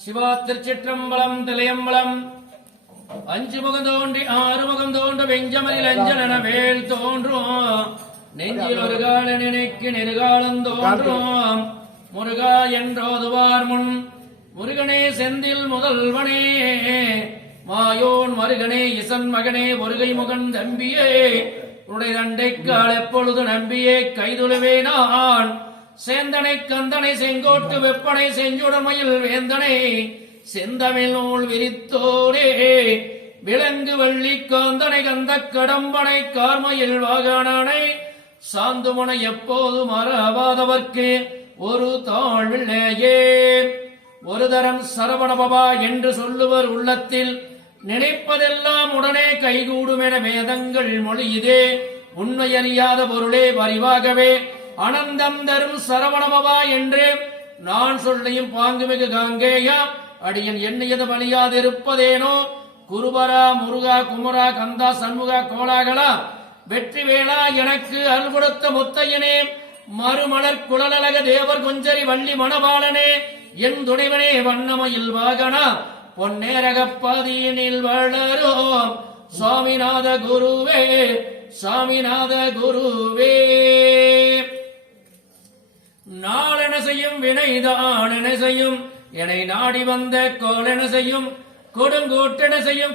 சிவா திருச்சிற்றம்பலம் திலையம்பலம் அஞ்சு முகம் தோன்றி ஆறு முகம் தோன்று வெஞ்சமரில் அஞ்சலன வேல் தோன்றும் நெஞ்சில் ஒரு கால நினைக்கு நெருகாலம் தோன்றும் முருகா என்றோதுவார் முன் முருகனே செந்தில் முதல்வனே மாயோன் மருகனே இசன் மகனே ஒருகை முகன் தம்பியே உன்னுடைய தண்டைக்கால் எப்பொழுது நம்பியே கைதுழுவே நான் சேந்தனை கந்தனை செங்கோட்டு வெப்பனை செஞ்சுடமையில் வேந்தனை செந்தமிழ் நூல் விரித்தோரே விலங்கு வள்ளி காந்தனை கந்த கடம்பனை கார்மையில் வாகனானை சாந்துமனை எப்போது மறவாதவர்க்கு ஒரு தாழ்வில்லையே ஒரு தரம் சரவணபவா என்று சொல்லுவர் உள்ளத்தில் நினைப்பதெல்லாம் உடனே கைகூடும் என வேதங்கள் மொழியுதே உண்மையறியாத பொருளே வரிவாகவே அனந்தம் தரும் சரவணபவா என்று நான் சொல்லியும் பாங்குமிகு காங்கேயா அடியன் எண்ணியது வழியாதிருப்பதேனோ குருபரா முருகா குமரா கந்தா சண்முகா கோலாகலா வெற்றி வேளா எனக்கு அருள் கொடுத்த முத்தையனே மறுமலர் குழலழக தேவர் கொஞ்சரி வள்ளி மணவாளனே என் துணைவனே வண்ணமயில் வாகனா பொன்னேரகப்பாதியினில் வளரோம் சுவாமிநாத குருவே சாமிநாத குருவே நாளென செய்யும் வினைதான் என செய்யும் என்னை நாடி வந்த கோலென செய்யும் கொடுங்கோட்டென செய்யும்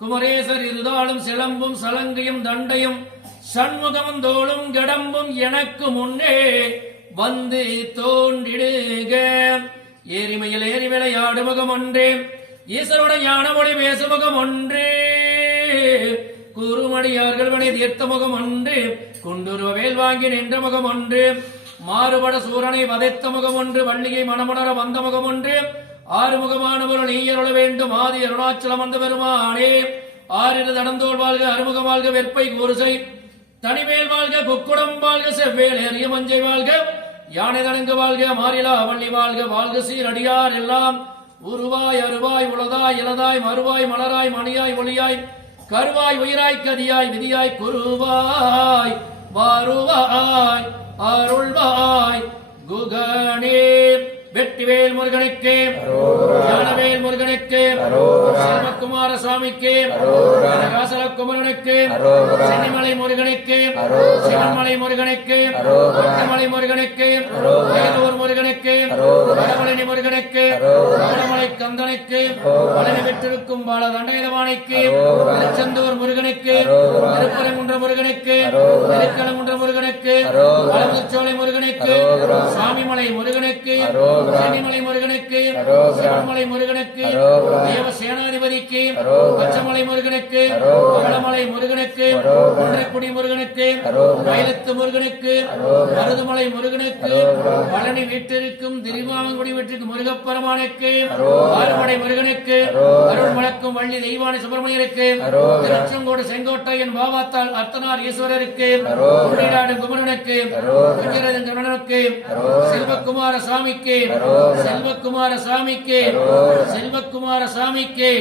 குமரேசர் இருதாளும் சிலம்பும் சலங்கையும் தண்டையும் சண்முகமும் தோளும் கடம்பும் எனக்கு முன்னே வந்து தோன்றிடுக ஏரிமையில் ஏறி விளையாடு முகம் ஒன்றே ஈஸ்வருடைய ஞானமொழி பேசுமுகம் ஒன்றே குறுமடியார்கள் வினை தீர்த்த முகம் ஒன்று குண்டுருவ வேல் வாங்கி நின்ற முகம் ஒன்று மாறுபட சூரனை வதைத்த முகம் ஒன்று வள்ளியை மணமணர வந்த முகம் ஒன்று ஆறுமுகமானவர்கள் நீயருள வேண்டும் ஆதி அருணாச்சலம் வந்த பெருமானே ஆறிரு தடந்தோல் வாழ்க அறுமுகம் வாழ்க வெற்பை கூறுசை தனிமேல் வாழ்க குக்குடம் வாழ்க செவ்வேல் எறிய மஞ்சை வாழ்க யானை தடங்கு வாழ்க மாறிலா வள்ளி வாழ்க வாழ்க சீரடியார் எல்லாம் உருவாய் அருவாய் உளதாய் இளதாய் மறுவாய் மலராய் மணியாய் ஒளியாய் கருவாய் உயிராய் கதியாய் விதியாய் குருவாய் வாருவாய் அருள்வாய் குகனே வெற்றிவேல் முருகனுக்கு ஞானவேல் முருகனுக்கு செல்வகுமார சுவாமிக்கு குமரனுக்கு சென்னிமலை முருகனுக்கு சிவன்மலை முருகனுக்கு கொத்தமலை முருகனுக்கு வேலூர் முருகனுக்கு வடமலை முருகனுக்கு வடமலை கந்தனுக்கு பழனி பெற்றிருக்கும் பால தண்டையவானைக்கு திருச்செந்தூர் முருகனுக்கு திருப்பரங்குன்ற முருகனுக்கு திருக்கலங்குன்ற முருகனுக்கு வளமுச்சோலை முருகனுக்கு சுவாமிமலை முருகனுக்கு சென்னிமலை முருகனுக்கு சிவன்மலை முருகனுக்கு தேவ சேனாதிபதிக்கு பச்சமலை முருகனுக்கு வடமலை முருகனுக்கு குன்றக்குடி முருகனுக்கு மயிலத்து முருகனுக்கு மருதுமலை முருகனுக்கு பழனி வீட்டிற்கும் திருமாவங்குடி வீட்டிற்கு முருகப்பெருமானுக்கு ஆறுமடை முருகனுக்கு அருள் வழக்கும் வள்ளி தெய்வானை சுப்பிரமணியருக்கு திருச்செங்கோடு செங்கோட்டையன் பாவாத்தால் அர்த்தனார் ஈஸ்வரருக்கு குமரனுக்கு கண்ணனுக்கு செல்வகுமார சுவாமிக்கு செல்வகுமார சாமிக்கு செல்வகுமார சாமிக்கு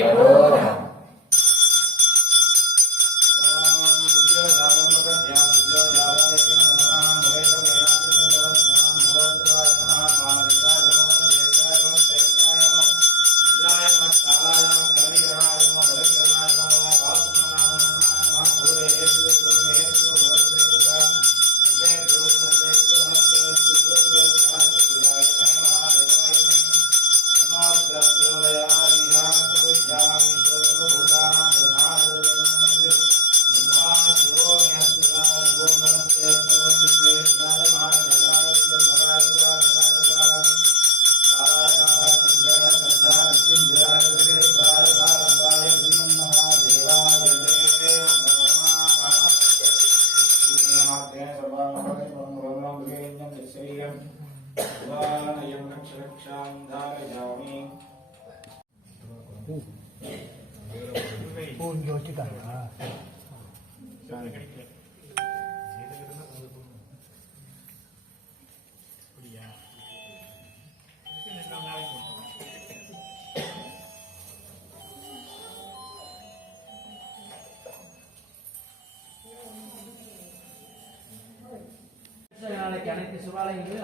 நாளைக்கு அனைத்து சிவாலயங்களும்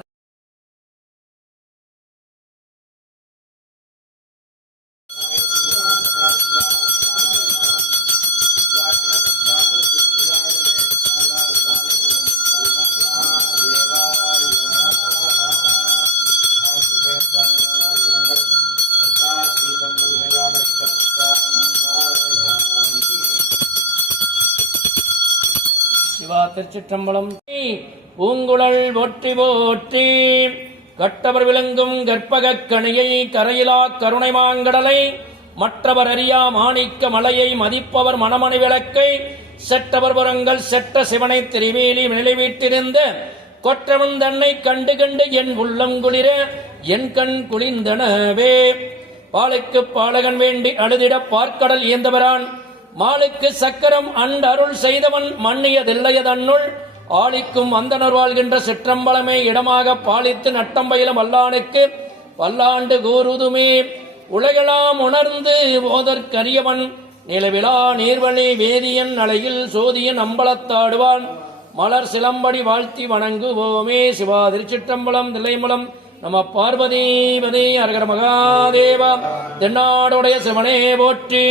சிவா திருச்சிற்றம்பலம். பூங்குழல் போற்றி போற்றி. கட்டவர் விளங்கும் கற்பகக் கணியை கரையிலா கருணை மாங்கடலை மற்றவர் அறியா மாணிக்க மலையை மதிப்பவர் மணமணி விளக்கை செற்றவர் புறங்கள் செற்ற சிவனை திரிவேலி நிலைவீட்டிருந்த கொற்றவன் தன்னை கண்டு கண்டு என் உள்ளம் குளிர என் கண் குளிர்ந்தனவே. பாலுக்கு பாலகன் வேண்டி அழுதிட பார்க்கடல் ஏந்தவரான் மாலுக்கு சக்கரம் அண்ட் அருள் செய்தவன் மன்னியதில்லையதன்னுள் ஆளிக்கும் அந்தனர் வாழ்கின்ற சிற்றம்பலமே இடமாக பாலித்து நட்டம்பயிலும் வல்லானுக்கு பல்லாண்டு கூறுதுமே. உலகெல்லாம் உணர்ந்து போதற்கரியவன் நிலவிழா நீர்வழி வேதியன் அலையில் சோதியன் அம்பலத்தாடுவான் மலர் சிலம்படி வாழ்த்தி வணங்குவோமே. சிவா திருச்சிற்றம்பலம் தில்லைமலம் நம பார்வதீபதி அரகர மகாதேவா. தென்னாடுடைய சிவனே போற்றி.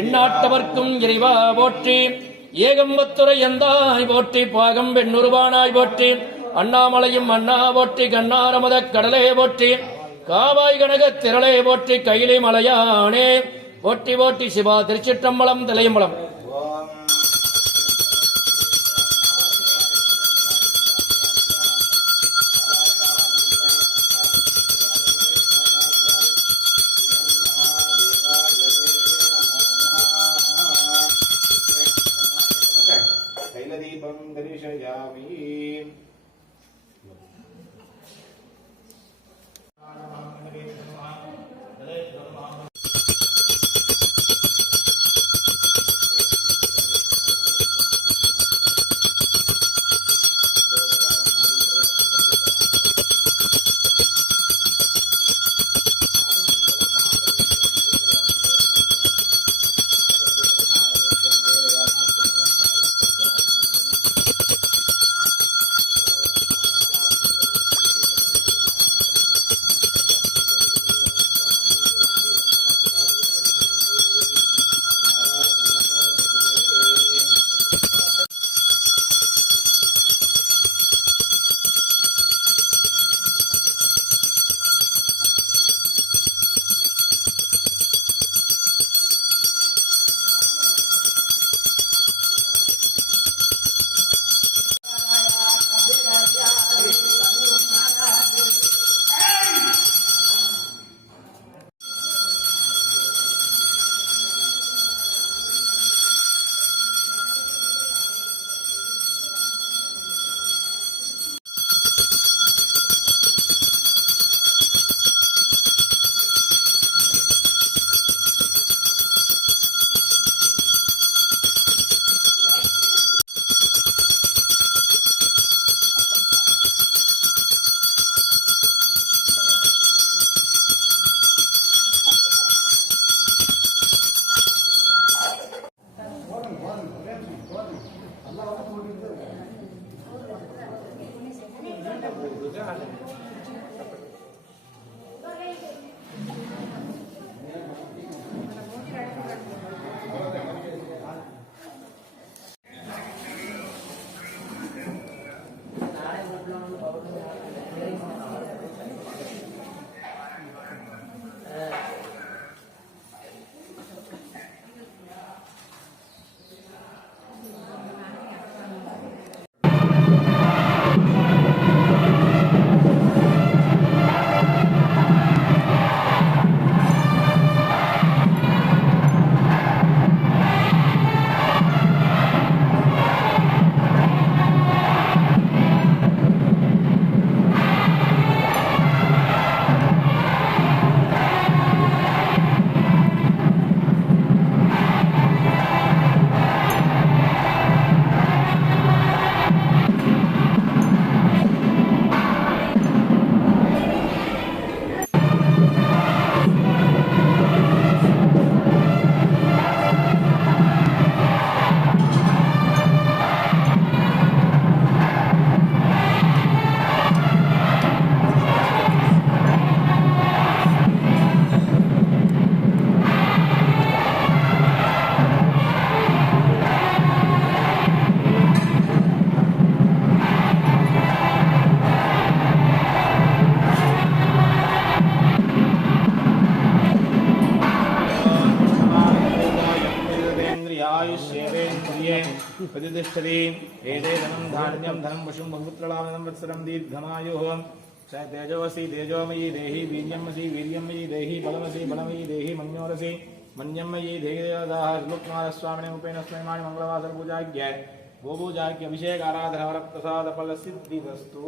எந்நாட்டவர்க்கும் இறைவா போற்றி. ஏகம்பத்துரை எந்தாய் போற்றி. பாகம் பெண்ணுருவானாய் போற்றி. அண்ணாமலையும் அண்ணா போற்றி. கண்ணாரமத கடலே போற்றி. காவாய் கனக திரளே போற்றி. கையிலே மலையானே போற்றி போற்றி. சிவா திருச்சிற்றம்பலம் தில்லையம்பலம். தைலதீபம் தரிசயாமி. आयुष्येवेन्द्रिये प्रतिष्ठति एते धनं धान्यं धनं वशुं बहुपुत्रलाभनं वत्सरं दीर्घमायुः तेजोवसी तेजोमयी देहि वीर्यमसि वीर्यमयी देहि बलमसि बलमयी देहि मन्योरसि मन्यमयी देहि देवदाः श्लोकनाथस्वामिने उपेन स्मयमानि मंगलवासर पूजाज्ञ गोपूजाज्ञ अभिषेक आराधना वर प्रसाद फल सिद्धिस्तु।